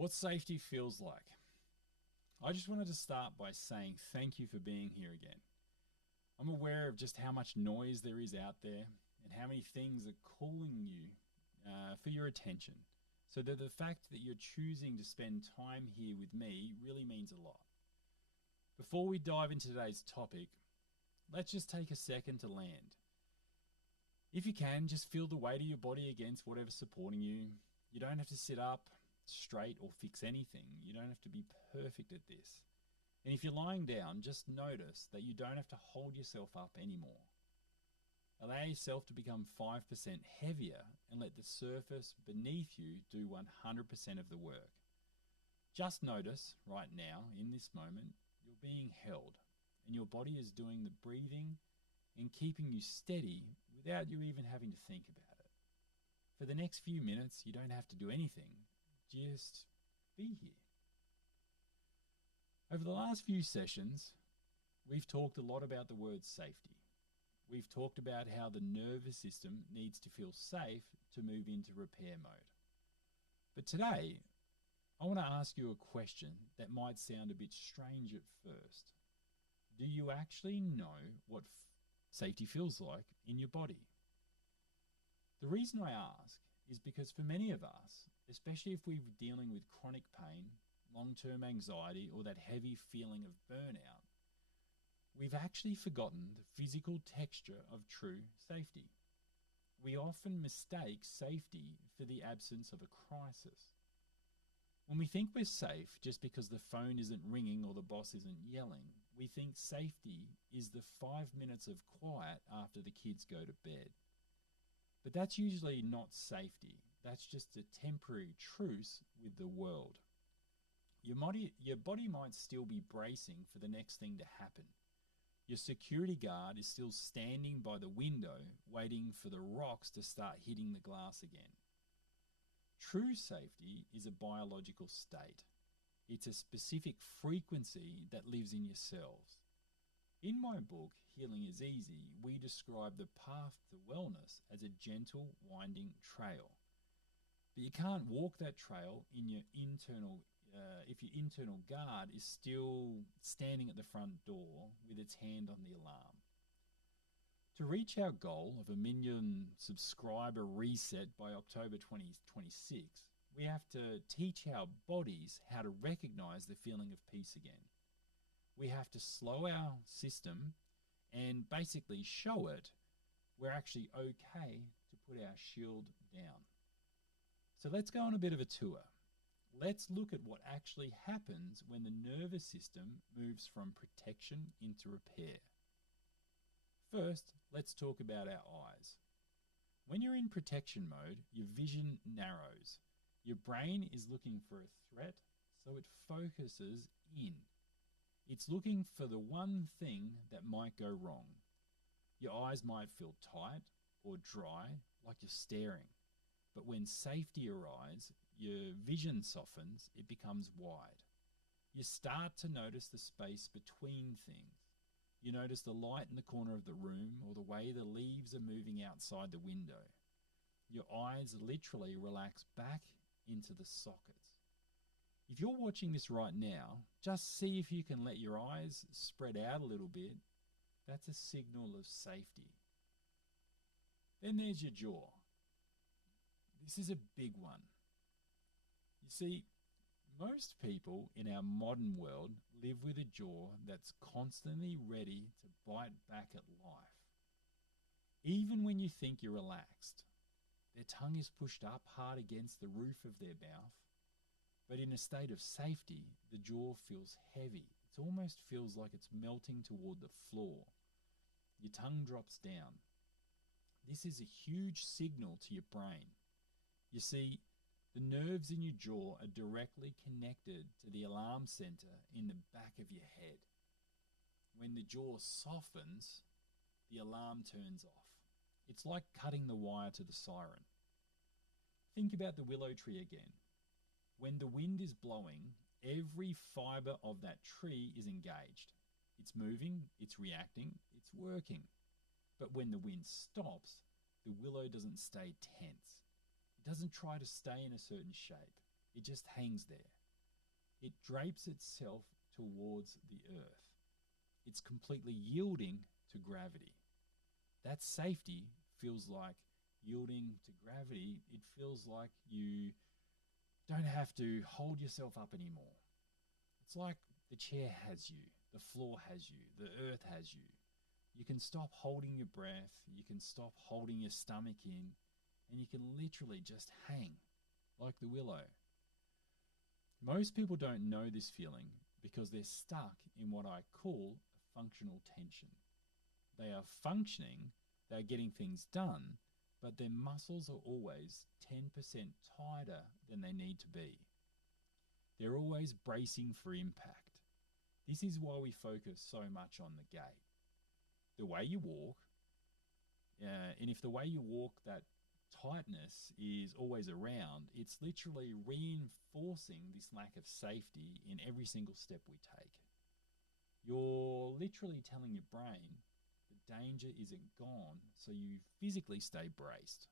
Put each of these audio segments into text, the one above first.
What safety feels like. I just wanted to start by saying thank you for being here again. I'm aware of just how much noise there is out there and how many things are calling you for your attention. So that the fact that you're choosing to spend time here with me really means a lot. Before we dive into today's topic, let's just take a second to land. If you can, just feel the weight of your body against whatever's supporting you. You don't have to sit up straight or fix anything. You don't have to be perfect at this. And if you're lying down, just notice that you don't have to hold yourself up anymore. Allow yourself to become 5% heavier and let the surface beneath you do 100% of the work. Just notice right now, in this moment, you're being held and your body is doing the breathing and keeping you steady without you even having to think about it. For the next few minutes, you don't have to do anything. Just be here. Over the last few sessions, we've talked a lot about the word safety. We've talked about how the nervous system needs to feel safe to move into repair mode. But today, I want to ask you a question that might sound a bit strange at first. Do you actually know what safety feels like in your body? The reason I ask is because for many of us, especially if we're dealing with chronic pain, long-term anxiety, or that heavy feeling of burnout, we've actually forgotten the physical texture of true safety. We often mistake safety for the absence of a crisis. When we think we're safe just because the phone isn't ringing or the boss isn't yelling, we think safety is the 5 minutes of quiet after the kids go to bed. But that's usually not safety. That's just a temporary truce with the world. Your body might still be bracing for the next thing to happen. Your security guard is still standing by the window waiting for the rocks to start hitting the glass again. True safety is a biological state. It's a specific frequency that lives in your cells. In my book, Healing is Easy, we describe the path to wellness as a gentle, winding trail. But you can't walk that trail in your if your internal guard is still standing at the front door with its hand on the alarm. To reach our goal of 1 million subscriber reset by October 2026, we have to teach our bodies how to recognize the feeling of peace again. We have to slow our system and basically show it we're actually okay to put our shield down. So let's go on a bit of a tour. Let's look at what actually happens when the nervous system moves from protection into repair. First, let's talk about our eyes. When you're in protection mode, your vision narrows. Your brain is looking for a threat, so it focuses in. It's looking for the one thing that might go wrong. Your eyes might feel tight or dry, like you're staring. But when safety arrives, your vision softens, it becomes wide. You start to notice the space between things. You notice the light in the corner of the room or the way the leaves are moving outside the window. Your eyes literally relax back into the sockets. If you're watching this right now, just see if you can let your eyes spread out a little bit. That's a signal of safety. Then there's your jaw. This is a big one. You see, most people in our modern world live with a jaw that's constantly ready to bite back at life. Even when you think you're relaxed, their tongue is pushed up hard against the roof of their mouth. But in a state of safety, the jaw feels heavy. It almost feels like it's melting toward the floor. Your tongue drops down. This is a huge signal to your brain. You see, the nerves in your jaw are directly connected to the alarm center in the back of your head. When the jaw softens, the alarm turns off. It's like cutting the wire to the siren. Think about the willow tree again. When the wind is blowing, every fiber of that tree is engaged. It's moving, it's reacting, it's working. But when the wind stops, the willow doesn't stay tense. It doesn't try to stay in a certain shape. It just hangs there. It drapes itself towards the earth. It's completely yielding to gravity. That safety feels like yielding to gravity. It feels like you don't have to hold yourself up anymore. It's like the chair has you, the floor has you, the earth has you. You can stop holding your breath, you can stop holding your stomach in, and you can literally just hang like the willow. Most people don't know this feeling because they're stuck in what I call a functional tension. They are functioning, they're getting things done, but their muscles are always 10% tighter than they need to be. They're always bracing for impact. This is why we focus so much on the gait. The way you walk, and if the way you walk, that tightness is always around, it's literally reinforcing this lack of safety in every single step we take. You're literally telling your brain the danger isn't gone, so you physically stay braced.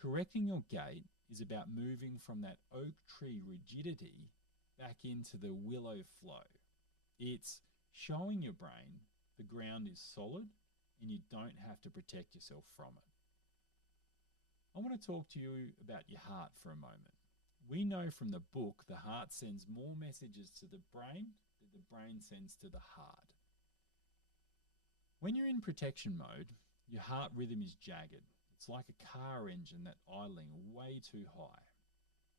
Correcting your gait is about moving from that oak tree rigidity back into the willow flow. It's showing your brain the ground is solid and you don't have to protect yourself from it. I want to talk to you about your heart for a moment. We know from the book the heart sends more messages to the brain than the brain sends to the heart. When you're in protection mode, your heart rhythm is jagged. It's like a car engine that's idling way too high.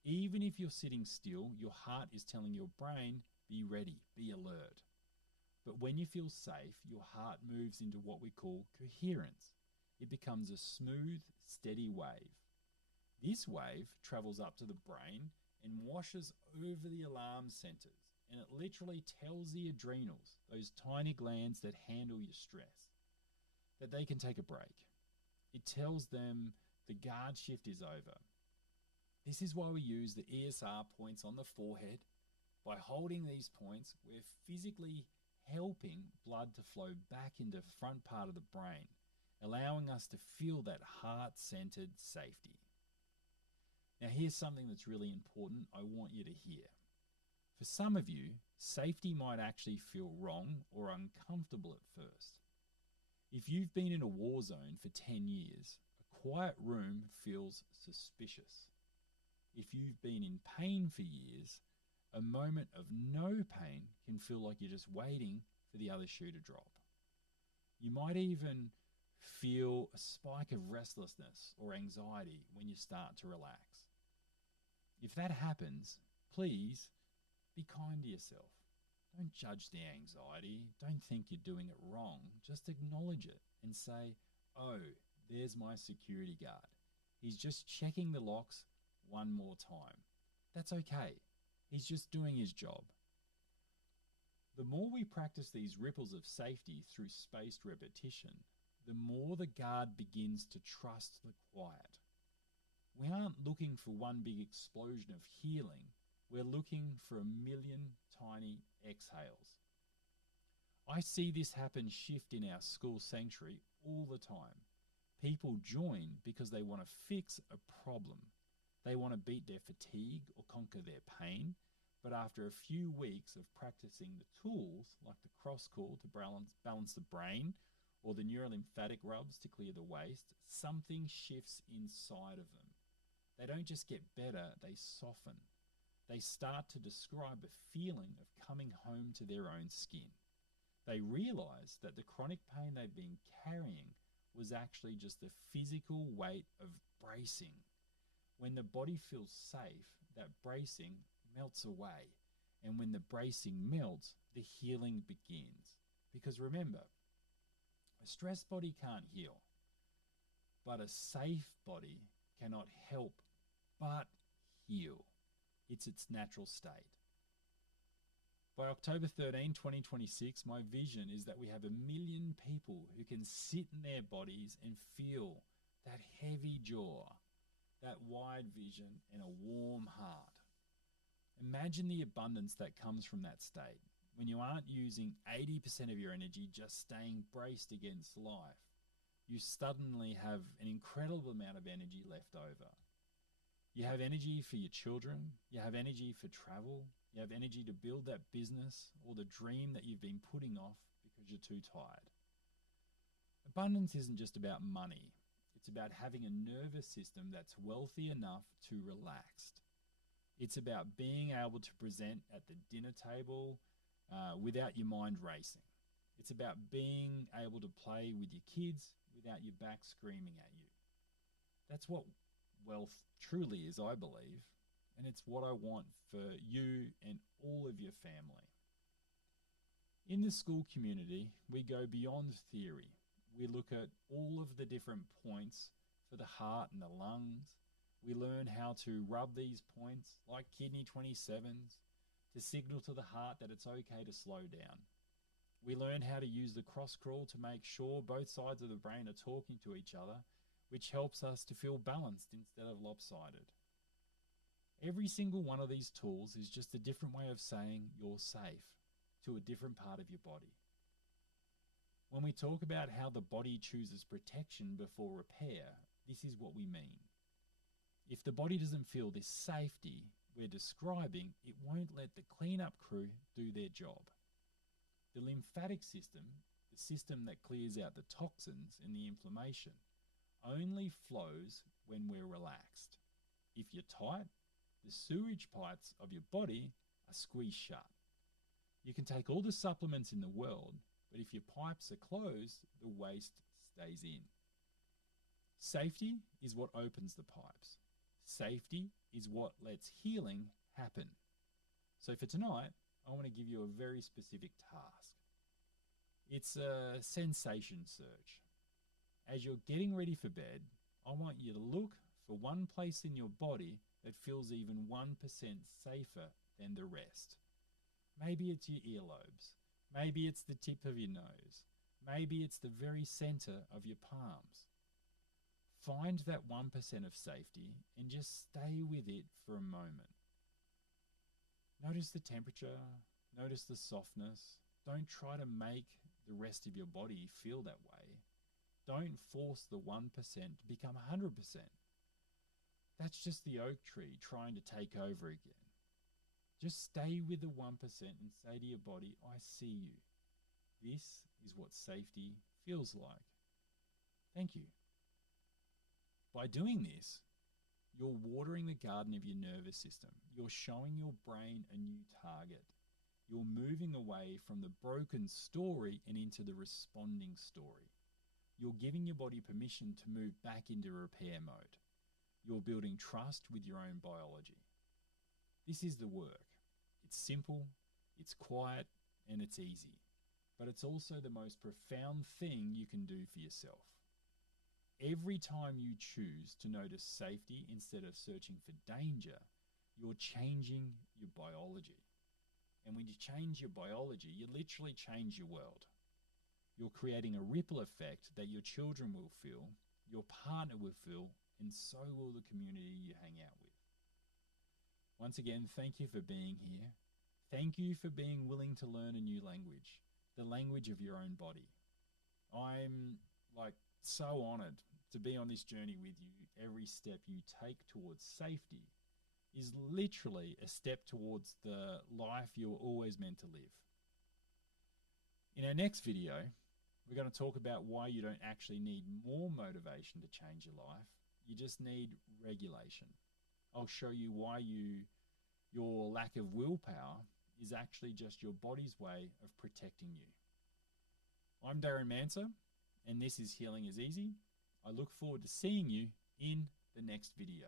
Even if you're sitting still, your heart is telling your brain, be ready, be alert. But when you feel safe, your heart moves into what we call coherence. It becomes a smooth, steady wave. This wave travels up to the brain and washes over the alarm centers, and it literally tells the adrenals, those tiny glands that handle your stress, that they can take a break. It tells them the guard shift is over. This is why we use the ESR points on the forehead. By holding these points, we're physically helping blood to flow back into the front part of the brain, allowing us to feel that heart-centered safety. Now, here's something that's really important I want you to hear. For some of you, safety might actually feel wrong or uncomfortable at first. If you've been in a war zone for 10 years, a quiet room feels suspicious. If you've been in pain for years, a moment of no pain can feel like you're just waiting for the other shoe to drop. You might even feel a spike of restlessness or anxiety when you start to relax. If that happens, please be kind to yourself. Don't judge the anxiety. Don't think you're doing it wrong. Just acknowledge it and say, oh, there's my security guard. He's just checking the locks one more time. That's okay. He's just doing his job. The more we practice these ripples of safety through spaced repetition, the more the guard begins to trust the quiet. We aren't looking for one big explosion of healing. We're looking for a million tiny exhales. I see this happen shift in our school sanctuary all the time. People join because they want to fix a problem. They want to beat their fatigue or conquer their pain. But after a few weeks of practicing the tools, like the cross call to balance the brain, or the neurolymphatic rubs to clear the waste, something shifts inside of them. They don't just get better, they soften. They start to describe a feeling of coming home to their own skin. They realize that the chronic pain they've been carrying was actually just the physical weight of bracing. When the body feels safe, that bracing melts away. And when the bracing melts, the healing begins. Because remember, a stressed body can't heal, but a safe body cannot help but heal. It's its natural state. By October 13, 2026, my vision is that we have 1 million people who can sit in their bodies and feel that heavy jaw, that wide vision, and a warm heart. Imagine the abundance that comes from that state when you aren't using 80% of your energy just staying braced against life. You suddenly have an incredible amount of energy left over. You have energy for your children, you have energy for travel, you have energy to build that business or the dream that you've been putting off because you're too tired. Abundance isn't just about money. It's about having a nervous system that's wealthy enough to relax. It's about being able to present at the dinner table without your mind racing. It's about being able to play with your kids without your back screaming at you. That's what wealth truly is, I believe, and it's what I want for you and all of your family. In the school community, we go beyond theory. We look at all of the different points for the heart and the lungs. We learn how to rub these points like kidney 27s to signal to the heart that it's okay to slow down. We learn how to use the cross crawl to make sure both sides of the brain are talking to each other, which helps us to feel balanced instead of lopsided. Every single one of these tools is just a different way of saying you're safe to a different part of your body. When we talk about how the body chooses protection before repair, this is what we mean. If the body doesn't feel this safety we're describing, it won't let the cleanup crew do their job. The lymphatic system, the system that clears out the toxins and the inflammation, only flows when we're relaxed. If you're tight, the sewage pipes of your body are squeezed shut. You can take all the supplements in the world, but if your pipes are closed, the waste stays in. Safety is what opens the pipes. Safety is what lets healing happen. So for tonight, I want to give you a very specific task. It's a sensation search. As you're getting ready for bed, I want you to look for one place in your body that feels even 1% safer than the rest. Maybe it's your earlobes. Maybe it's the tip of your nose. Maybe it's the very center of your palms. Find that 1% of safety and just stay with it for a moment. Notice the temperature, notice the softness. Don't try to make the rest of your body feel that way. Don't force the 1% to become 100%. That's just the oak tree trying to take over again. Just stay with the 1% and say to your body, I see you. This is what safety feels like. Thank you. By doing this, you're watering the garden of your nervous system. You're showing your brain a new target. You're moving away from the broken story and into the responding story. You're giving your body permission to move back into repair mode. You're building trust with your own biology. This is the work. It's simple, it's quiet, and it's easy. But it's also the most profound thing you can do for yourself. Every time you choose to notice safety instead of searching for danger, you're changing your biology. And when you change your biology, you literally change your world. You're creating a ripple effect that your children will feel, your partner will feel, and so will the community you hang out with. Once again, thank you for being here. Thank you for being willing to learn a new language, the language of your own body. I'm so honored to be on this journey with you. Every step you take towards safety is literally a step towards the life you're always meant to live. In our next video, we're going to talk about why you don't actually need more motivation to change your life. You just need regulation. I'll show you why your lack of willpower is actually just your body's way of protecting you. I'm Darren Manser, and this is Healing is Easy. I look forward to seeing you in the next video.